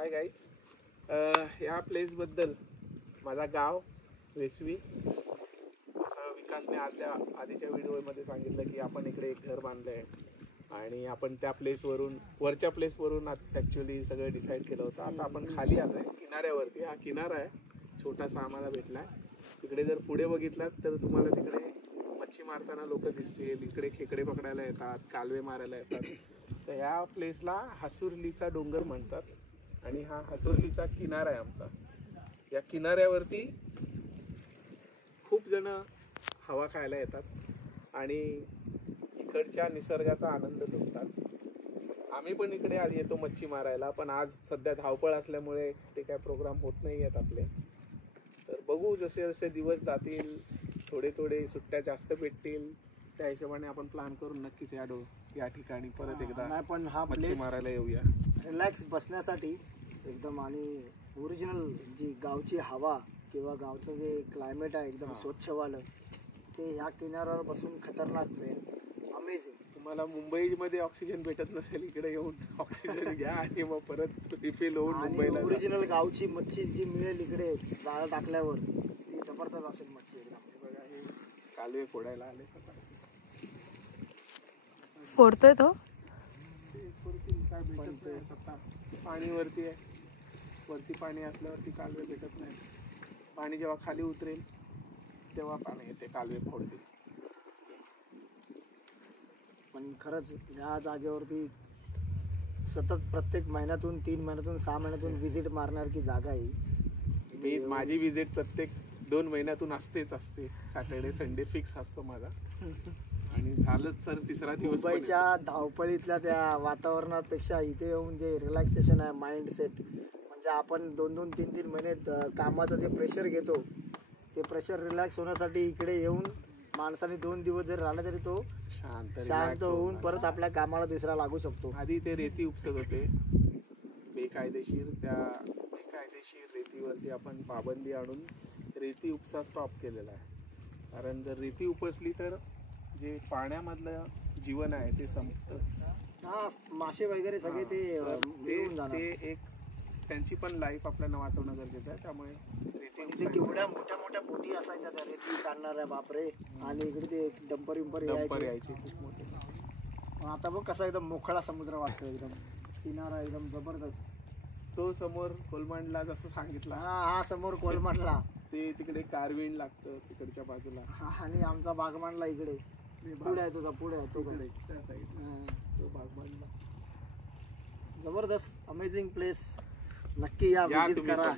Hi guys, ह्या प्लेसबद्दल माझा गाव वेसवी असं विकासने आधीच्या व्हिडिओमध्ये सांगितलं की आपण इकडे एक घर बांधलं आहे आणि आपण त्या प्लेसवरून वरच्या प्लेसवरून ॲक्च्युली सगळं डिसाईड केलं होतं. आता आपण खाली आलो आहे किनाऱ्यावरती. हा किनारा आहे, छोटासा आम्हाला भेटला आहे. इकडे जर पुढे बघितलात तर तुम्हाला तिकडे मच्छी मारताना लोक दिसतील, इकडे खेकडे पकडायला येतात, कालवे मारायला येतात. तर ह्या प्लेसला हसुर्लीचा डोंगर म्हणतात आणि हा हसुर्लीचा किनारा आहे आमचा. या किनाऱ्यावरती खूप जण हवा खायला येतात आणि इकडच्या निसर्गाचा आनंद लुटतात. आम्ही पण इकडे आज येतो मच्छी मारायला, पण आज सध्या धावपळ असल्यामुळे ते काय प्रोग्राम होत नाही आहेत आपले. तर बघू, जसे जसे दिवस जातील थोडे थोडे सुट्ट्या जास्त भेटतील त्या हिशोबाने आपण प्लॅन करून नक्कीच या ठिकाणी परत एकदा पण हा मच्छी मारायला येऊया. रिलॅक्स बसण्यासाठी एकदम आणि ओरिजिनल जी गावची हवा किंवा गावचं जे क्लायमेट आहे एकदम स्वच्छवालं, ते ह्या किनाऱ्यावर बसून खतरनाक मिळेल. अमेझिंग. तुम्हाला मुंबईमध्ये ऑक्सिजन भेटत नसेल, इकडे येऊन ऑक्सिजन घ्या आणि मग परत रिफिल होऊन मुंबईला. ओरिजिनल गावची मच्छी जी मिळेल इकडे जाळं टाकल्यावर ती जबरदस्त असेल मच्छी एकदम. बघा, हे कालवे फोडायला आले. फोडतोय तो काय भेटत नाही आता. पाणी वरती आहे, वरती पाणी असल्यावरती कालवे भेटत नाही. पाणी जेव्हा खाली उतरेल तेव्हा पाणी येते, कालवे फोडतील. पण खरंच ह्या जागेवरती सतत प्रत्येक महिन्यातून 3 महिन्यातून 6 महिन्यातून व्हिजिट मारण्यासारखी जागा आहे. माझी व्हिजिट प्रत्येक 2 महिन्यातून असतेच असते. सॅटर्डे संडे फिक्स असतो माझा. आणि झालंच तर तिसरा दिवस. मुंबईच्या धावपळीतल्या त्या वातावरणापेक्षा इथे येऊन जे रिलॅक्सेशन आहे, माइंड सेट, म्हणजे आपण 2-2, 3-3 महिने कामाचं जे प्रेशर घेतो ते प्रेशर रिलॅक्स होण्यासाठी इकडे येऊन माणसाने 2 दिवस जरी राहिला तरी तो शांत होऊन परत आपल्या कामाला दुसरा लागू शकतो. आधी ते रेती उपसत होते बेकायदेशीर, त्या बेकायदेशीर रेतीवरती आपण पाबंदी आणून रेती उपसा स्टॉप केलेला आहे. कारण जर रेती उपसली तर जे पाण्यामधलं जीवन आहे ते संपतं. हा, मासे वगैरे सगळे ते एक त्यांची पण लाईफ आपल्याला वाचवणं गरजेचं आहे. त्यामुळे रेती केवढ्या मोठ्या मोठ्या बोटी असायच्या त्या रेती काढणाऱ्या, बापरे. आणि इकडे ते डंपर यायचे खूप मोठे. आता बघ कसा एकदम मोकळा समुद्र वाटतो, एकदम किनारा एकदम जबरदस्त. तो समोर कोलमांडला जसं सांगितलं, हा समोर कोलमांडला, ते तिकडे कारवीण लागतं तिकडच्या बाजूला. आणि आमचा बागमांडला इकडे पुढे आहे, तुझा पुढे आहे तो त्या साईड, तो बागमांडला. जबरदस्त अमेझिंग प्लेस. नक्की या, विजिट करा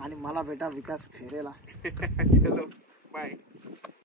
आणि मला भेटा विकास खैरेला. चलो बाय.